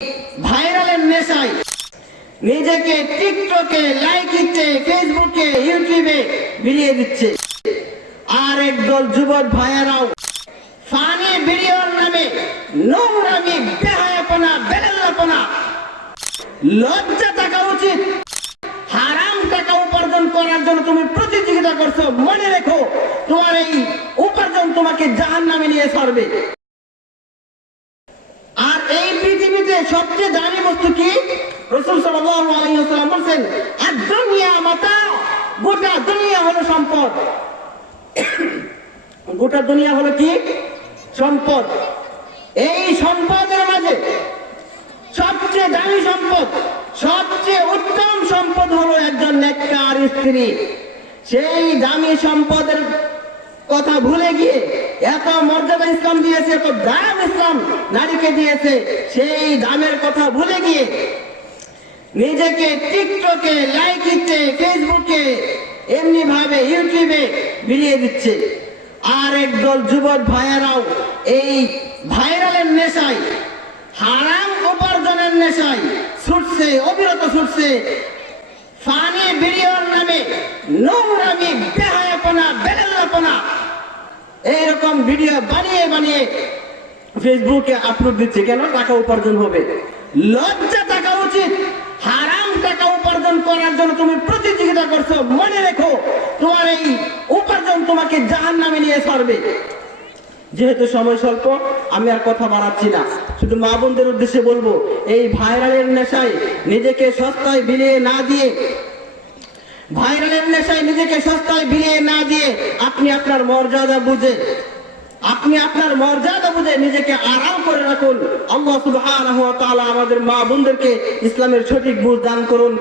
ভাইরালের নেশায় নিজেকে টিকটকে, লাইকিতে, ফেসবুকে, ইউটিউবে বিলিয়ে দিচ্ছে। আর একদল যুবক ভাইয়ারাও ফানি ভিডিওর নামে নোংরামি, বেহায়াপনা, বেলাল্লাপনা, লজ্জা থাকা উচিত। হারাম টাকা উপার্জন করার জন্য তুমি প্রতিযোগিতা করছো, মনে রেখো তোমার এই উপার্জন তোমাকে জাহান্নামে নিয়ে ছাড়বে। আর এই পৃথিবীতে সবচেয়ে দামি বস্তু কি? রাসূল সাল্লাল্লাহু আলাইহি ওয়াসাল্লাম বলেন, আদ-দুনিয়া মাতা, গোটা দুনিয়া হলো সম্পদ। গোটা দুনিয়া হলো কি? সম্পদ। এই সম্পদের মাঝে সবচেয়ে দামি সম্পদ, সবচেয়ে উত্তম সম্পদ হলো একজন নেককার স্ত্রী। সেই দামি সম্পদের কথা ভুলে গিয়ে এত মর্যাদা ইসলাম দিয়েছে, এত দাম ইসলাম নারীকে দিয়েছে, সেই দামের কথা ভুলে গিয়ে নিজেকে টিকটকে, লাইকিতে, ফেসবুকে, এমনি ভাবে ইউটিউবে বিলিয়ে দিচ্ছে। আর একদল যুবক ভাইয়ারাও এই ভাইরালের নেশায়, হারাম উপার্জনের নেশায় ছুটছে, অবিরত ছুটছে। ফানি ভিডিওর নামে নোংরামি, বেহায়াপনা, বেলাল্লাপনা, এইরকম ভিডিও বানিয়ে বানিয়ে ফেসবুকে আপলোড দিচ্ছে। কেন? টাকা উপার্জন হবে। লজ্জা থাকা উচিত। হারাম টাকা উপার্জন করার জন্য তুমি প্রতিযোগিতা করছো, মনে রেখো তোমার এই উপার্জন তোমাকে জাহান্নামে নিয়ে ছাড়বে। যেহেতু সময় স্বল্প, আমি আর কথা বাড়াচ্ছি না, শুধু মা বোনদের উদ্দেশ্যে বলবো, এই ভাইরালের নেশায় নিজেকে সস্তায় বিলিয়ে না দিয়ে, ভাইরালের নেশায় নিজেকে সস্তায় বিলিয়ে না দিয়ে আপনি আপনার মর্যাদা বুঝে নিজেকে আড়াল করে রাখুন। আল্লাহ সুবহানাহু ওয়া তাআলা আমাদের মা বোনদেরকে ইসলামের সঠিক বুঝ দান করুন।